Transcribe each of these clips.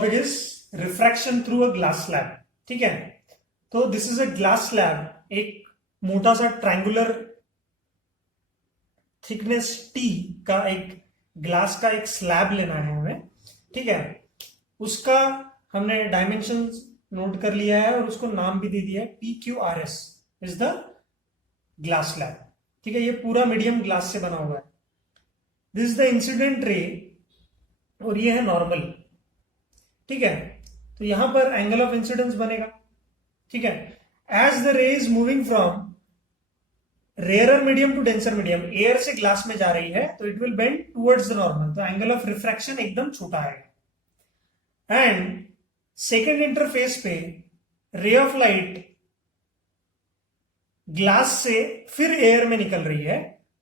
Topic is refraction through a glass slab. ठीक है, तो this is a glass slab, एक मोटा सा ट्रायंगुलर थिकनेस टी का एक ग्लास का एक स्लैब लेना है हमें। ठीक है, उसका हमने डायमेंशंस नोट कर लिया है और उसको नाम भी दे दिया है PQRS is the glass slab. ठीक है, ये पूरा मीडियम ग्लास से बना हुआ है। दिस इज द इंसिडेंट रे और ये है नॉर्मल। ठीक है, तो यहां पर एंगल ऑफ इंसिडेंस बनेगा। ठीक है, as the ray is moving from rarer medium to denser medium, air से ग्लास में जा रही है तो it will bend towards the normal, तो एंगल ऑफ रिफ्रैक्शन एकदम छोटा आएगा। एंड सेकेंड इंटरफेस पे रे ऑफ लाइट ग्लास से फिर एयर में निकल रही है,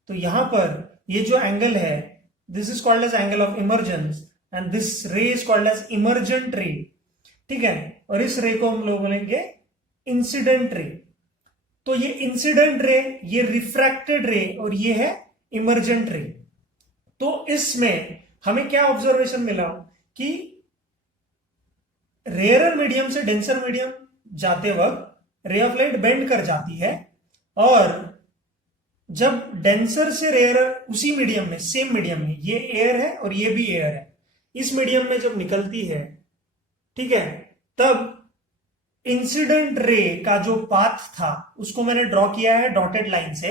तो यहां पर ये जो एंगल है this is called as angle of emergence and this ray is called as emergent ray. ठीक है, और इस रे को हम लोग बोलेंगे इंसिडेंट रे। तो ये इंसिडेंट रे, ये रिफ्रैक्टेड रे और ये है इमर्जेंट रे। तो इसमें हमें क्या ऑब्जर्वेशन मिला कि रेयरर मीडियम से डेंसर मीडियम जाते वक्त रे ऑफ लाइट बेंड कर जाती है, और जब डेंसर से रेयरर उसी मीडियम में, सेम मीडियम में, ये एयर है और ये भी एयर है, इस मीडियम में जब निकलती है, ठीक है, तब इंसिडेंट रे का जो पाथ था उसको मैंने ड्रॉ किया है डॉटेड लाइन से।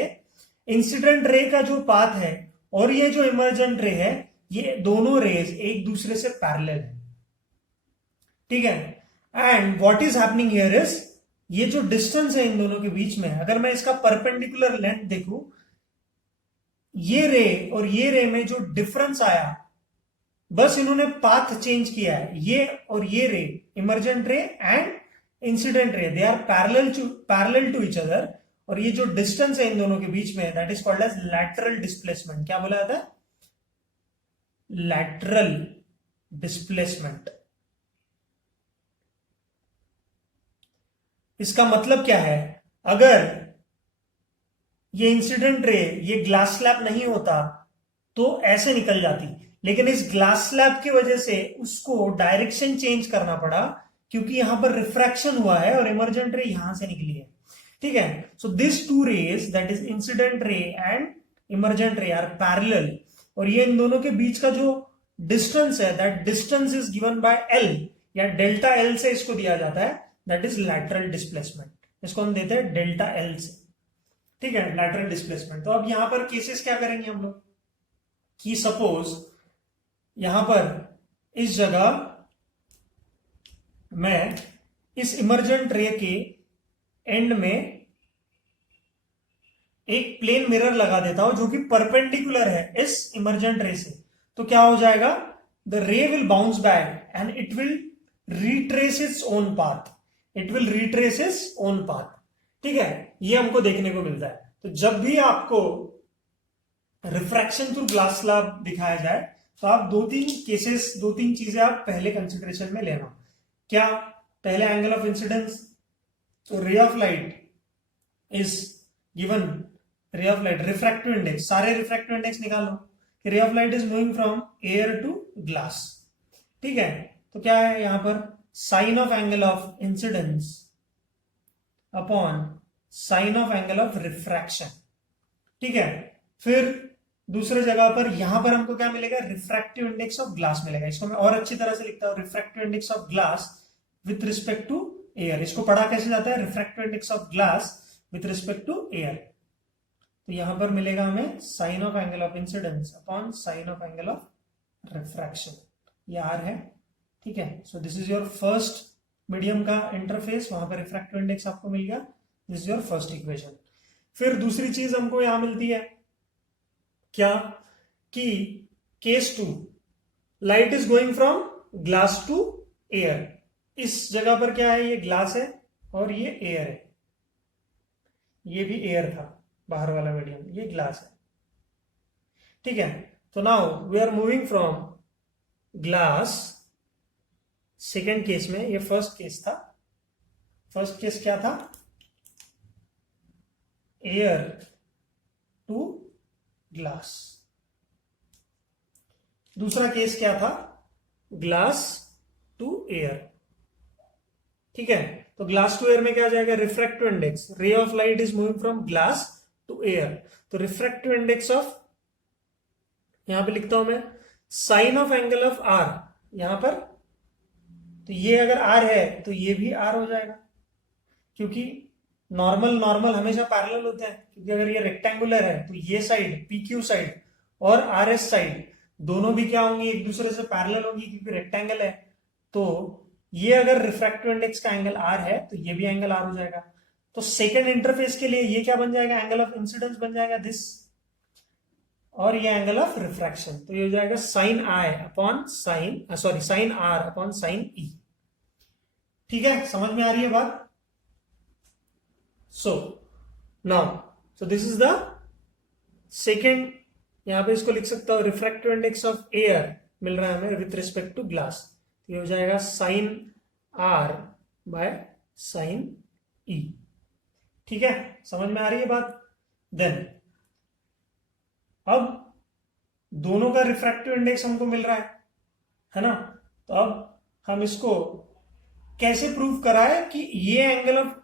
इंसिडेंट रे का जो पाथ है और ये जो इमर्जेंट रे है, ये दोनों रेज एक दूसरे से पैरेलल है। ठीक है, and what is happening here is, ये जो डिस्टेंस है इन दोनों के बीच में, अगर मैं इसका परपेंडिकुलर लेंथ देखूं, ये रे और ये रे में जो डिफरेंस आया, बस इन्होंने पाथ चेंज किया है। ये और ये रे, इमर्जेंट रे and incident ray, they are parallel to each other, और ये जो डिस्टेंस है इन दोनों के बीच में, that is called as lateral displacement. क्या बोला जाता है? Lateral displacement. इसका मतलब क्या है, अगर ये इंसिडेंट रे, ये ग्लास स्लैब नहीं होता तो ऐसे निकल जाती, लेकिन इस ग्लास स्लैब की वजह से उसको डायरेक्शन चेंज करना पड़ा, क्योंकि यहां पर रिफ्रैक्शन हुआ है और इमर्जेंट रे यहां से निकली है। ठीक है, so this two rays, that is incident ray and emergent ray, are parallel, और ये इन दोनों के बीच का जो डिस्टेंस है, that distance is given by L, या डेल्टा L से इसको दिया जाता है, दैट इज लैटरल डिस्प्लेसमेंट। इसको हम देते हैं डेल्टा L से। ठीक है, लैटरल डिस्प्लेसमेंट। तो अब यहां पर केसेस क्या करेंगे हम लोग, कि सपोज यहां पर इस जगह मैं इस इमर्जेंट रे के एंड में एक प्लेन मिरर लगा देता हूं जो कि परपेंडिकुलर है इस इमर्जेंट रे से, तो क्या हो जाएगा, द रे will bounce back and it will retrace its own path, it will retrace its own path. ठीक है, ये हमको देखने को मिलता है। तो जब भी आपको रिफ्रैक्शन थ्रू ग्लास स्लैब दिखाया जाए, तो आप दो तीन चीजें आप पहले कंसिडरेशन में लेना। क्या? पहले एंगल ऑफ इंसिडेंस, तो ray of light is given, ray of light refractive index, सारे रिफ्रैक्टिव इंडेक्स निकालो कि ray of light is moving from air to glass. ठीक है, तो क्या है यहां पर, sine of angle of incidence upon sine of angle of refraction. ठीक है, फिर दूसरे जगह पर यहां पर हमको क्या मिलेगा, रिफ्रैक्टिव इंडेक्स ऑफ ग्लास मिलेगा। इसको मैं और अच्छी तरह से लिखता हूं, refractive index of glass with respect to air. इसको पढ़ा कैसे जाता है, refractive index of glass with respect to air. तो यहां पर मिलेगा हमें sine of angle of incidence upon sine of angle of refraction, ये आर है। ठीक है, so this is your first medium का इंटरफेस, वहां पर रिफ्रैक्टिव इंडेक्स आपको मिल गया, this is your first equation. फिर दूसरी चीज हमको यहां मिलती है क्या, कि case 2, light is going from glass to air. इस जगह पर क्या है, ये ग्लास है और ये एयर है, ये भी एयर था बाहर वाला मीडियम, ये ग्लास है। ठीक है, तो now we are moving from glass, second case में, ये फर्स्ट केस था, फर्स्ट केस क्या था, एयर टू ग्लास। दूसरा केस क्या था, ग्लास टू एयर। ठीक है, तो ग्लास टू एयर में क्या आ जाएगा, refractive index, ray of light is moving from glass to air, तो रिफ्रैक्टिव इंडेक्स ऑफ, यहां पे लिखता हूं मैं sine of angle of R यहां पर, तो ये अगर आर है तो ये भी आर हो जाएगा, क्योंकि नॉर्मल हमेशा पैरेलल होते हैं, क्योंकि अगर ये रेक्टेंगुलर है तो ये साइड पी क्यू साइड और आर एस साइड दोनों भी क्या होंगी, एक दूसरे से पैरेलल होंगी, क्योंकि रेक्टेंगल है। तो ये अगर रिफ्रैक्टिव इंडेक्स का एंगल आर है तो ये भी एंगल आर हो जाएगा। तो सेकेंड इंटरफेस के लिए ये क्या बन जाएगा, एंगल ऑफ इंसिडेंस बन जाएगा दिस, और ये एंगल ऑफ रिफ्रैक्शन, तो ये हो जाएगा sine i upon sine sine r upon sine e. ठीक है, समझ में आ रही है बात। So now so this is the second, यहां पे इसको लिख सकता हूं रिफ्रैक्टिव इंडेक्स ऑफ एयर मिल रहा है हमें विथ रिस्पेक्ट टू ग्लास, तो ये हो जाएगा sign are by sine e. ठीक है, समझ में आ रही है बात। देन अब दोनों का रिफ्रैक्टिव इंडेक्स हमको मिल रहा है ना, तो अब हम इसको कैसे प्रूव कराए कि ये एंगल ऑफ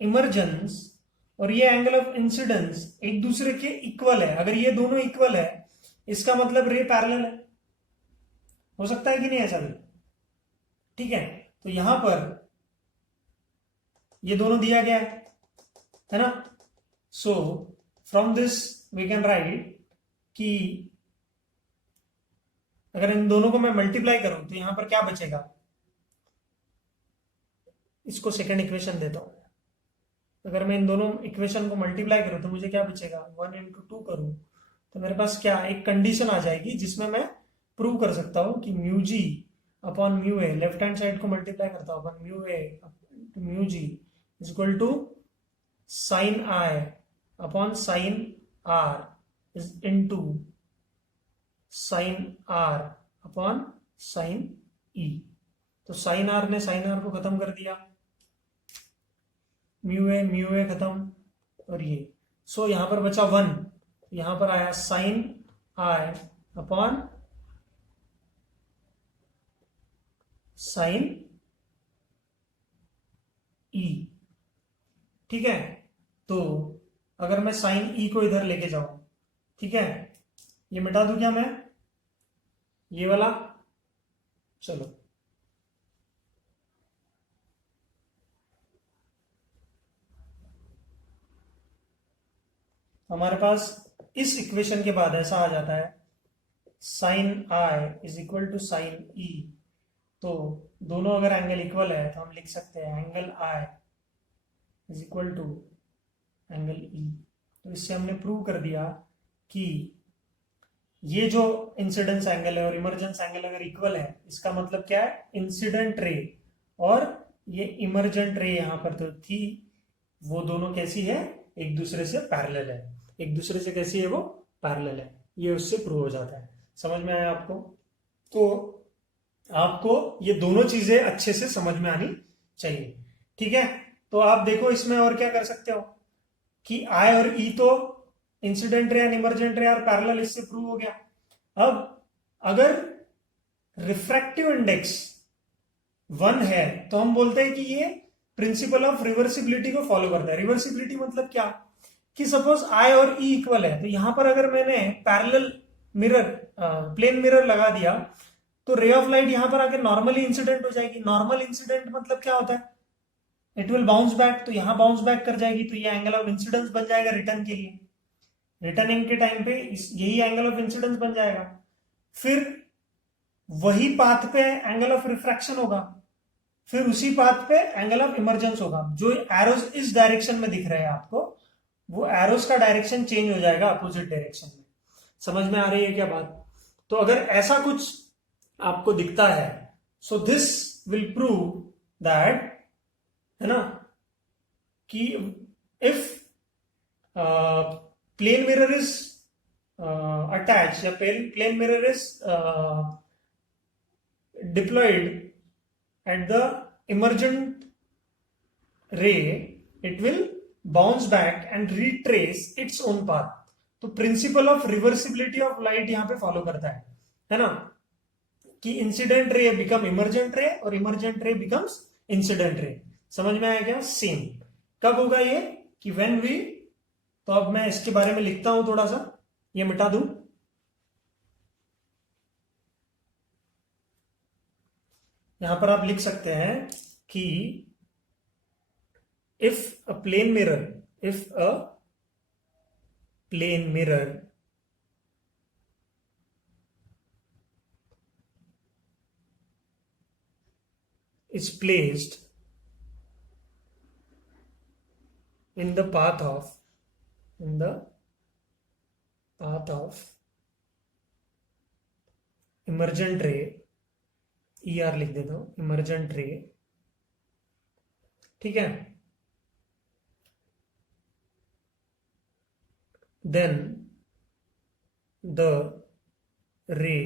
इमर्जेंस और ये एंगल ऑफ इंसिडेंस एक दूसरे के इक्वल है। अगर ये दोनों इक्वल है इसका मतलब रे पैरेलल है, हो सकता है कि नहीं ऐसा भी। ठीक है, तो यहां पर ये दोनों दिया गया है ना, so from this we can write कि अगर इन दोनों को मैं मल्टीप्लाई करूं तो यहां पर क्या बचेगा, इसको सेकेंड इक्वेशन देता हूं। अगर मैं इन दोनों इक्वेशन को मल्टीप्लाई करूं तो मुझे क्या बचेगा, 1 into 2 करूं तो मेरे पास क्या एक कंडीशन आ जाएगी जिसमें मैं प्रूव कर सकता हूं कि mu g upon mu a, left hand side को मल्टीप्लाई करता हूं upon mu a mu g is equal to sine i upon sine r is into sine r upon sine e. तो साइन आर ने sine r को खत्म कर दिया, mu A खत्म, और ये सो यहां पर बचा 1, यहां पर आया sign i upon sine e. ठीक है, तो अगर मैं साइन ई को इधर लेके जाऊं, ठीक है, ये मिटा दूं क्या मैं ये वाला, चलो हमारे पास इस इक्वेशन के बाद ऐसा आ जाता है sine i is equal to sine e, तो दोनों अगर एंगल इक्वल है तो हम लिख सकते हैं angle I is equal to angle E. तो इससे हमने प्रूव कर दिया कि ये जो इंसिडेंस एंगल है और इमर्जेंस एंगल अगर इक्वल है इसका मतलब क्या है, इंसिडेंट रे और ये इमर्जेंट रे यहां पर तो थी वो दोनों कैसी है, एक दूसरे से पैरेलल है, एक दूसरे से कैसी है वो पैरेलल है, ये उससे प्रूव हो जाता है। समझ में आया आपको। तो आपको ये दोनों चीजें अच्छे से समझ में आनी चाहिए। ठीक है, तो आप देखो इसमें और क्या कर सकते हो कि आई और ई तो incident ray and emergent ray are parallel, इससे प्रूव हो गया। अब अगर रिफ्रैक्टिव इंडेक्स 1 है तो हम बोलते हैं कि ये प्रिंसिपल ऑफ रिवर्सिबिलिटी को फॉलो करता है। रिवर्सिबिलिटी मतलब क्या कि सपोज आई और ई इक्वल है, तो यहां पर अगर मैंने पैरेलल मिरर प्लेन मिरर लगा दिया तो रे ऑफ लाइट यहां पर आके नॉर्मली इंसिडेंट हो जाएगी। नॉर्मल इंसिडेंट मतलब क्या होता है, इट विल बाउंस बैक, तो यहां बाउंस बैक कर जाएगी, तो ये एंगल ऑफ इंसिडेंस बन जाएगा रिटर्न के लिए, रिटर्निंग के टाइम पे यही एंगल ऑफ इंसिडेंस बन जाएगा। फिर वही पाथ पे एंगल ऑफ रिफ्रैक्शन होगा, फिर उसी पाथ पे एंगल ऑफ इमर्जेंस होगा। जो एरोज इस डायरेक्शन में दिख रहे हैं आपको, वो एरोज का डायरेक्शन चेंज हो जाएगा अपोजिट डायरेक्शन में। समझ में आ रही है क्या बात। तो अगर ऐसा कुछ आपको दिखता है, so this will prove that, है ना, कि if plane mirror is attach या plane mirror is deployed at the emergent ray, it will bounce back and retrace its own path. तो principle of reversibility of light यहां पे follow करता है ना। कि इंसिडेंट रे बिकम इमर्जेंट रे और इमर्जेंट रे बिकम्स इंसिडेंट रे। समझ में आया क्या? सेम। कब होगा ये? कि व्हेन वी, तो अब मैं इसके बारे में लिखता हूं थोड़ा सा, ये मिटा दूं। यहां पर आप लिख सकते हैं कि if a plane mirror, if a plane mirror is placed in the path of emergent ray, ER लिख देता हूं, emergent ray, ठीक है, then the ray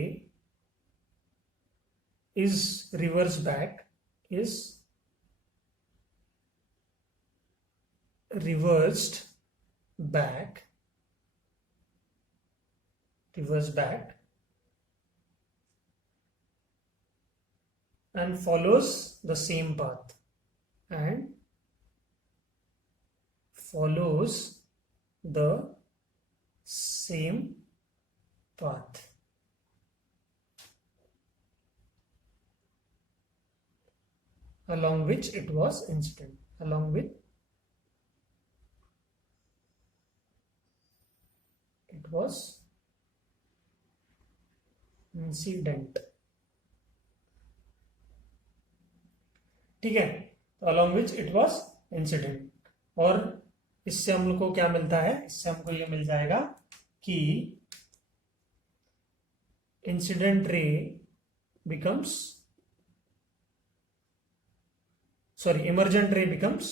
is reversed back, and follows the same path, along which it was incident, ठीक है। तो along which it was incident, और इससे हम लोग को क्या मिलता है? इससे हमको ये मिल जाएगा कि incident ray becomes, sorry, emergent ray becomes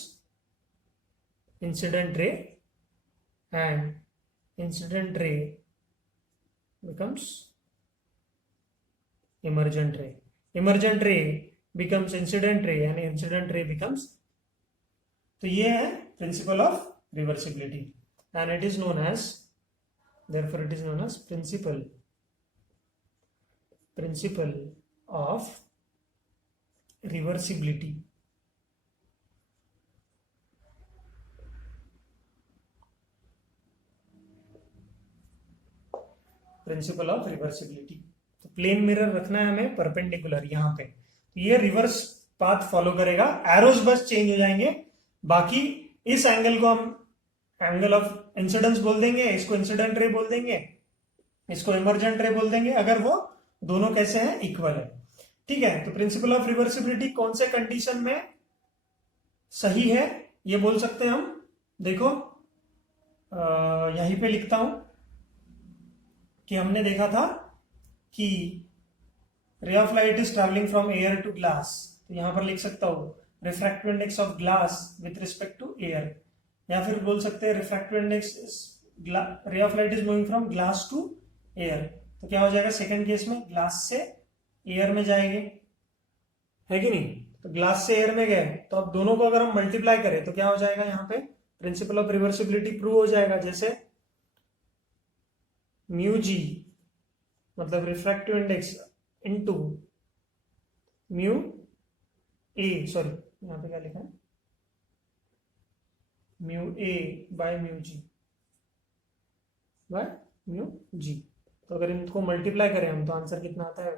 incident ray and incident ray becomes emergent ray. Emergent ray becomes incident ray and incident ray becomes, तो ये है principle of reversibility and it is known as, therefore it is known as principle of reversibility. Principle of reversibility. तो plane mirror रखना है हमें perpendicular यहां पे, तो ये रिवर्स पाथ फॉलो करेगा, एरोस बस चेंज हो जाएंगे, बाकी इस एंगल को हम एंगल ऑफ इंसिडेंस बोल देंगे, इसको इंसिडेंट रे बोल देंगे, इसको इमर्जेंट रे बोल देंगे, अगर वो दोनों कैसे हैं? इक्वल है, ठीक है। तो प्रिंसिपल ऑफ रिवर्सिबिलिटी कौन से कंडीशन में सही है ये बोल सकते हैं हम? देखो यहीं पे लिखता हूं कि हमने देखा था कि ray of light is travelling from air to glass, तो यहां पर लिख सकता हूं refractive index of glass with respect to air, या फिर बोल सकते हैं refractive index, ray of light is moving from glass to air, तो क्या हो जाएगा सेकंड केस में? ग्लास से एयर में जाएंगे, है कि नहीं? तो ग्लास से एयर में गए, तो अब दोनों को अगर हम मल्टीप्लाई करें तो क्या हो जाएगा? यहाँ पे प्रिंसिपल ऑफ रिवर्सिबिलिटी प्रूव हो जाएगा, जैसे म्यू जी मतलब refractive index into mu A, sorry यहाँ पे क्या लिखा है? Mu A by mu G, तो अगर इनको मल्टीप्लाई करें हम तो आंसर कितना आता है?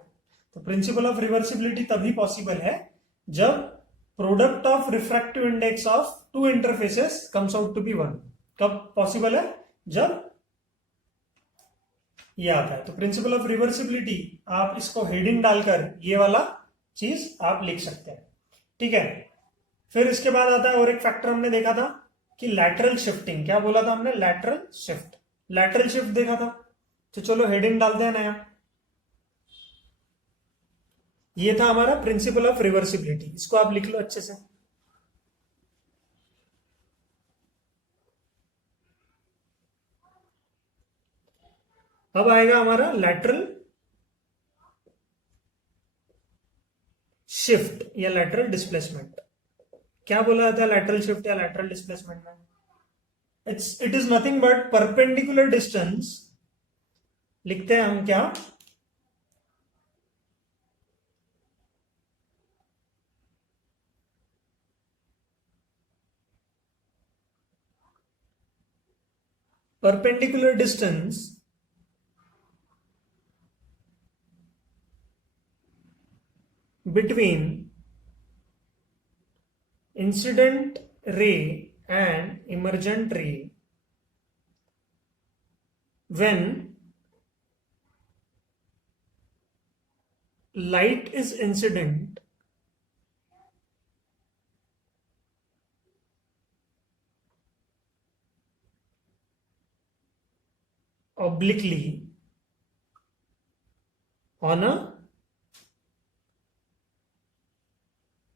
तो प्रिंसिपल ऑफ रिवर्सिबिलिटी तभी पॉसिबल है जब product of refractive index of two interfaces comes out to be 1। कब पॉसिबल है? जब ये आता है। तो प्रिंसिपल ऑफ रिवर्सिबिलिटी आप इसको हेडिंग डालकर ये वाला चीज आप लिख सकते हैं, ठीक है। फिर इसके बाद आता है और एक फैक्टर हमने देखा था कि लैटरल शिफ्टिंग, क्या बोला था हमने? लैटरल शिफ्ट देखा था, तो चलो हेडिंग डालते हैं नया। ये था हमारा प्रिंसिपल ऑफ रिवर्सिबिलिटी, इसको आप लिख लो अच्छे से। अब आएगा हमारा लैटरल शिफ्ट या लैटरल डिस्प्लेसमेंट। क्या बोला था लैटरल शिफ्ट या लैटरल डिस्प्लेसमेंट में? It is nothing but perpendicular distance, लिखते हैं हम क्या? perpendicular distance between incident ray and emergent ray when light is incident obliquely on a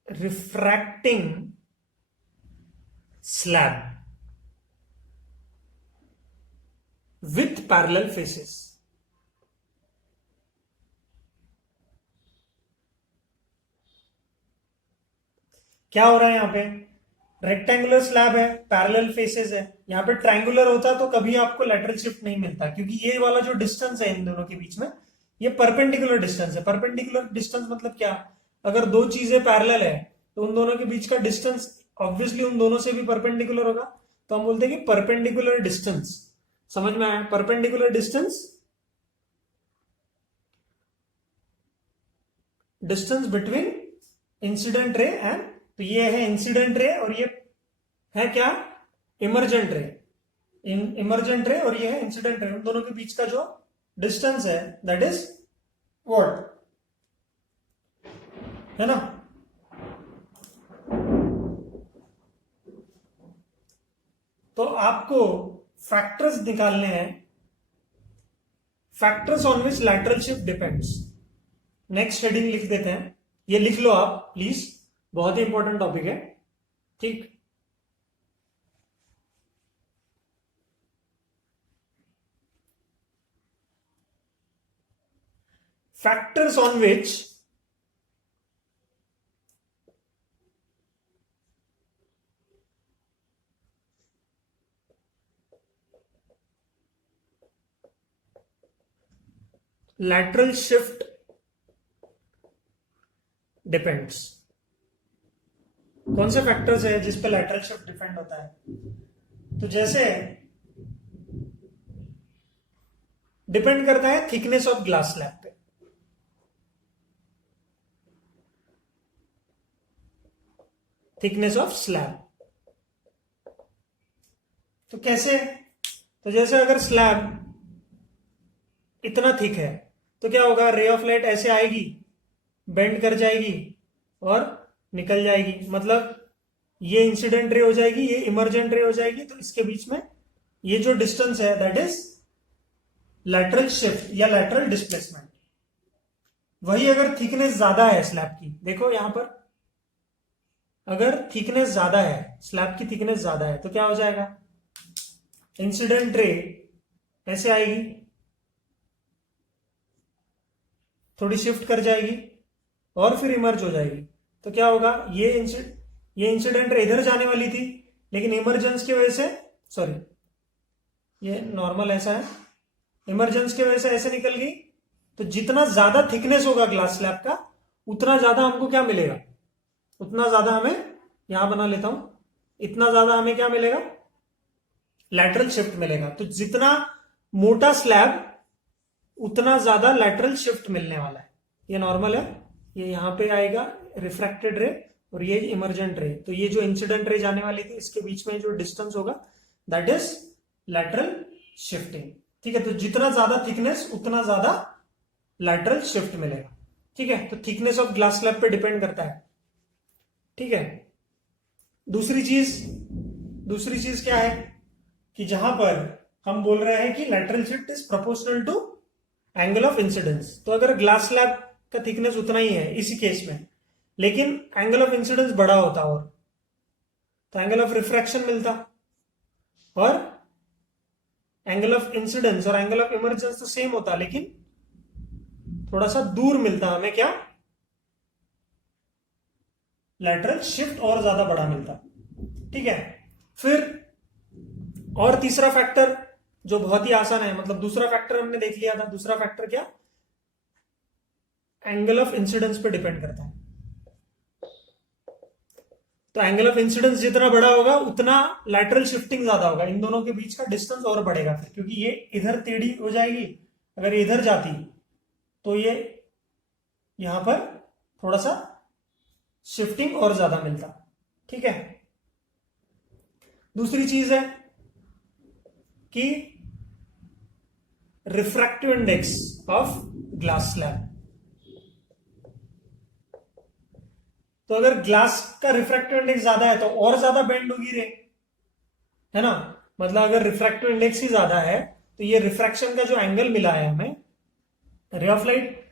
refracting slab with parallel faces. क्या हो रहा है यहां पे? रेक्टेंगुलर स्लैब है, पैरेलल फेसेस है. यहां पे ट्रायंगुलर होता तो कभी आपको लैटरल शिफ्ट नहीं मिलता, क्योंकि ये वाला जो डिस्टेंस है इन दोनों के बीच में, ये परपेंडिकुलर डिस्टेंस है. परपेंडिकुलर डिस्टेंस मतलब क्या? अगर दो चीजें पैरेलल है तो उन दोनों के बीच का डिस्टेंस ऑब्वियसली उन दोनों से भी परपेंडिकुलर होगा. तो हम बोलते हैं कि परपेंडिकुलर डिस्टेंस. समझ में आया? Perpendicular distance, distance between incident ray and, तो ये है इंसिडेंट रे और ये है क्या? इमर्जेंट रे. इमर्जेंट रे और ये है इंसिडेंट रे. उन दोनों के बीच का जो डिस्टेंस है दैट इज व्हाट, है ना? तो आपको फैक्टर्स निकालने हैं, factors on which lateral shift depends. Next heading लिख देते हैं, ये लिख लो आप प्लीज, बहुत ही इंपॉर्टेंट टॉपिक है. ठीक, factors on which lateral shift depends. कौन से फैक्टर्स है जिस पे lateral shift डिपेंड होता है? तो जैसे डिपेंड करता है थिकनेस ऑफ ग्लास स्लैब पे. थिकनेस ऑफ स्लैब तो कैसे? तो जैसे अगर स्लैब इतना थिक है तो क्या होगा? रे ऑफ लाइट ऐसे आएगी, बेंड कर जाएगी और निकल जाएगी. मतलब ये इंसिडेंट रे हो जाएगी, ये इमर्जेंट रे हो जाएगी. तो इसके बीच में ये जो डिस्टेंस है दैट इज लैटरल शिफ्ट या लैटरल डिस्प्लेसमेंट. वही अगर थिकनेस ज्यादा है स्लैब की, देखो यहां पर अगर थिकनेस ज्यादा है, स्लैब की थिकनेस ज्यादा है, तो क्या हो जाएगा? इंसिडेंट रे ऐसे आएगी, थोड़ी शिफ्ट कर जाएगी और फिर इमर्ज हो जाएगी. तो क्या होगा? ये इंसिडेंट रे इधर जाने वाली थी, लेकिन इमरजेंस की वजह से, सॉरी ये नॉर्मल ऐसा है, इमरजेंस की वजह से ऐसे निकल गई. तो जितना ज्यादा थिकनेस होगा ग्लास स्लैब का, उतना ज्यादा हमको क्या मिलेगा? उतना ज्यादा हमें, यहां बना लेता हूं, इतना ज्यादा हमें क्या मिलेगा? लैटरल शिफ्ट मिलेगा. तो जितना मोटा स्लैब उतना ज्यादा लैटरल शिफ्ट मिलने वाला है. ये नॉर्मल है, ये यहां पे आएगा रिफ्रैक्टेड रे और ये इमर्जेंट रे. तो ये जो इंसिडेंट रे जाने वाली थी, इसके बीच में जो डिस्टेंस होगा दैट इज लैटरल शिफ्टिंग. ठीक है, तो जितना ज्यादा थिकनेस उतना ज्यादा लैटरल शिफ्ट मिलेगा. ठीक है, तो थिकनेस ऑफ ग्लास स्लैब पे डिपेंड करता है. ठीक है, दूसरी चीज क्या है कि जहां पर हम बोल रहे हैं कि lateral shift is proportional to angle of incidence. तो अगर ग्लास स्लैब का थिकनेस उतना ही है इसी केस में, लेकिन एंगल ऑफ इंसिडेंस बड़ा होता और तो एंगल ऑफ रिफ्रैक्शन मिलता, और एंगल ऑफ इंसिडेंस और एंगल ऑफ इमर्जेंस तो सेम होता, लेकिन थोड़ा सा दूर मिलता हमें. क्या? लैटरल शिफ्ट और ज्यादा बड़ा मिलता. ठीक है, फिर और तीसरा फैक्टर जो बहुत ही आसान है, मतलब दूसरा फैक्टर हमने देख लिया था. दूसरा फैक्टर क्या? एंगल ऑफ इंसिडेंस पे डिपेंड करता है. तो एंगल ऑफ इंसिडेंस जितना बड़ा होगा उतना लैटरल शिफ्टिंग ज्यादा होगा, इन दोनों के बीच का डिस्टेंस और बढ़ेगा फिर, क्योंकि ये इधर टेढ़ी हो जाएगी, अगर ये इधर जाती तो ये यहां पर थोड़ा सा शिफ्टिंग और ज्यादा मिलता। ठीक है, दूसरी चीज है कि refractive index of glass slab. तो अगर ग्लास का रिफ्रैक्टिव इंडेक्स ज्यादा है तो और ज्यादा बेंड होगी रे, है ना। मतलब अगर रिफ्रैक्टिव इंडेक्स ही ज्यादा है तो ये रिफ्रैक्शन का जो एंगल मिला है हमें, ray of light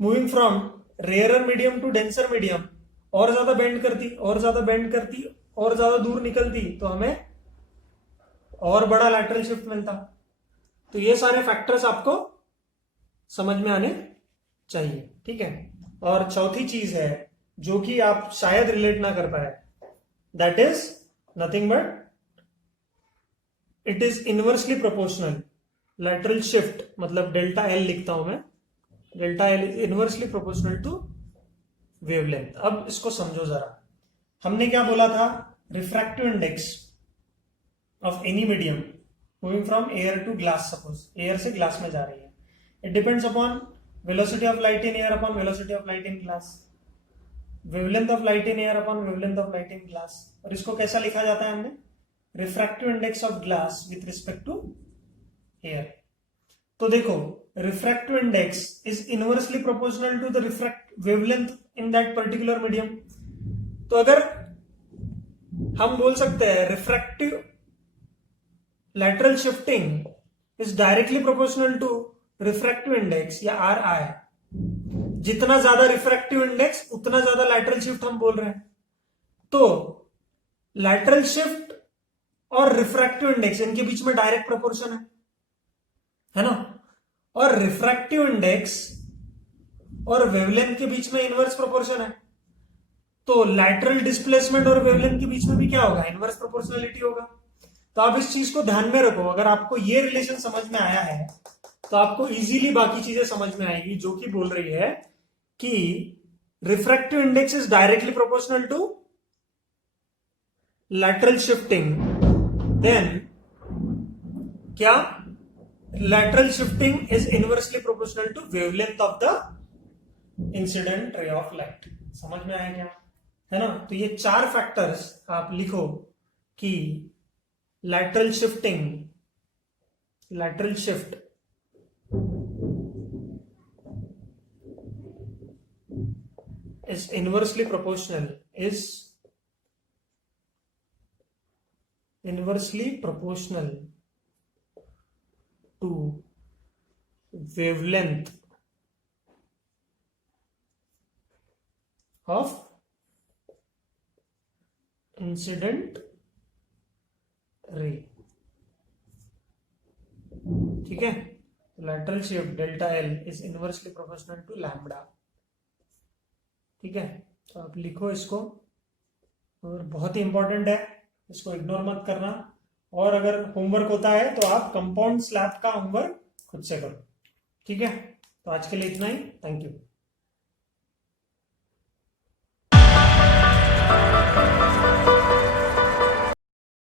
moving from rarer medium to denser medium, और ज्यादा बेंड करती, और ज्यादा बेंड करती, और ज्यादा दूर निकलती, तो हमें और बड़ा लैटरल शिफ्ट मिलता। तो ये सारे फैक्टर्स आपको समझ में आने चाहिए। ठीक है, और चौथी चीज है जो कि आप शायद रिलेट ना कर पाए, that is nothing but it is inversely proportional lateral shift, मतलब डेल्टा एल लिखता हूं मैं, delta L is inversely proportional to wavelength. अब इसको समझो जरा, हमने क्या बोला था, refractive index of any medium moving from air to glass, suppose air से ग्लास में जा रही है, it depends upon velocity of light in air upon velocity of light in glass, wavelength of light in air upon wavelength of light in glass. और इसको कैसा लिखा जाता है हमने, refractive index of glass with respect to air. तो देखो, refractive index is inversely proportional to the refract wavelength in that particular medium. तो अगर हम बोल सकते हैं refractive lateral shifting is directly proportional to refractive index या आर आई, जितना ज्यादा रिफ्रैक्टिव इंडेक्स उतना ज्यादा लैटरल शिफ्ट हम बोल रहे हैं। तो लैटरल शिफ्ट और रिफ्रैक्टिव इंडेक्स इनके बीच में डायरेक्ट प्रोपोर्शन है ना, और रिफ्रैक्टिव इंडेक्स और वेवलेंथ के बीच में इनवर्स प्रोपोर्शन है। तो लैटरल डिस्प्लेसमेंट और वेवलेंथ के बीच में भी क्या होगा, इनवर्स प्रोपोर्शनलिटी होगा। तो आप इस चीज को ध्यान में रखो, अगर आपको ये रिलेशन समझ में आया है तो आपको इजीली बाकी चीजें समझ में आएगी, जो कि बोल रही है कि refractive index is directly proportional to lateral shifting, then क्या, lateral shifting is inversely proportional to wavelength of the incident ray of light. समझ में आया क्या, है ना। तो ये चार फैक्टर्स आप लिखो कि lateral shifting, lateral shift is inversely proportional to wavelength of incident ray। ठीक है, lateral shift delta L is inversely proportional to lambda। ठीक है, तो आप लिखो इसको, और बहुत ही इंपॉर्टेंट है, इसको इग्नोर मत करना। और अगर होमवर्क होता है तो आप कंपाउंड स्लैब का होमवर्क खुद से करो। ठीक है, तो आज के लिए इतना ही, थैंक यू।